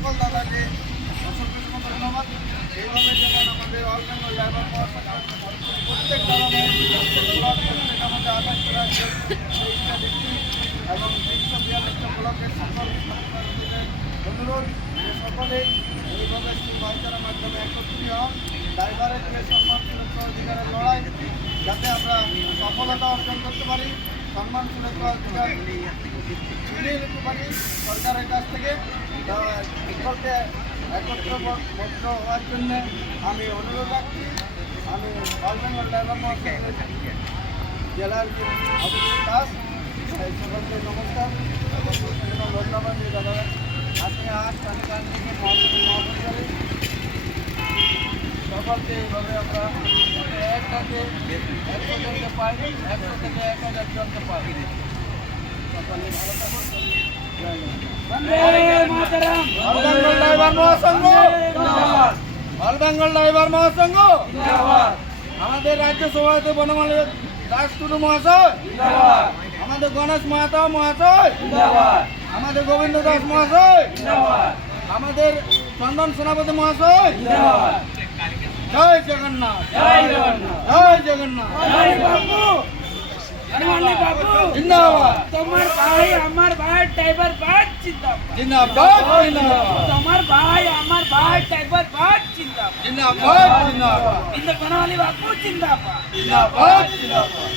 সকল দাদাকে অসংখ্য ধন্যবাদ। এইভাবে যেমন আমাদের অল বেঙ্গল ড্রাইভার মহাসংঘ প্রত্যেক ধরনের প্রত্যেক আমাদের 28 রাজ্যে 23টা ডিস্ট্রিক্ট এবং 342টা ব্লকের সকল অনুরোধ যে সকলেই এইভাবে ভাইচারার মাধ্যমে একত্রিত হন। ড্রাইভারের যে সম্মান সুরক্ষা অধিকারের লড়াই যাতে আমরা সফলতা অর্জন করতে পারি, সম্মান সুরক্ষা অধিকার ফিরিয়ে নিতে পারি সরকারের কাছ থেকে। সকলকে একত্রবদ্ধ হওয়ার জন্য আমি অনুরোধ রাখছি। আমি অল বেঙ্গল ড্রাইভার মহাসংঘের জেলার অভিজিৎ দাস, সকলকে নমস্কার এবং ধন্যবাদ। দাদা আজকে কালীগঞ্জ থেকে মহাসংঘে সকলকে এইভাবে আমরা একটাকে 100 জনকে পাই, 100 থেকে 1000 জনকে পাই। সকলে ভালো থাকুন। অল বেঙ্গল ড্রাইভার মহাসংঘ, অল বেঙ্গল ড্রাইভার মহাসংঘ, আমাদের রাজ্য সভাপতি বনমালী দাস টুডু মহাশয়, আমাদের গণেশ মাহাতো মহাশয়, আমাদের গোবিন্দ দাস মহাশয়, আমাদের চন্দন সেনাপতি মহাশয়, জয় জগন্নাথ, জয় জগন্নাথ, জয় জগন্নাথ, জয় বাবু জিন্দাবাদ। তোমার ভাই আমার ভাই ড্রাইভার বাদ জিন্দাবাদ, জিন্দাবাদ, জিন্দাবাদ, তোমার ভাই আমার ভাই ড্রাইভার বাদ জিন্দাবাদ, জিন্দাবাদ, জিন্দাবাদ, কিন্তু বনমালী বাবু জিন্দাবাদ, জিন্দাবাদ, জিন্দাবাদ।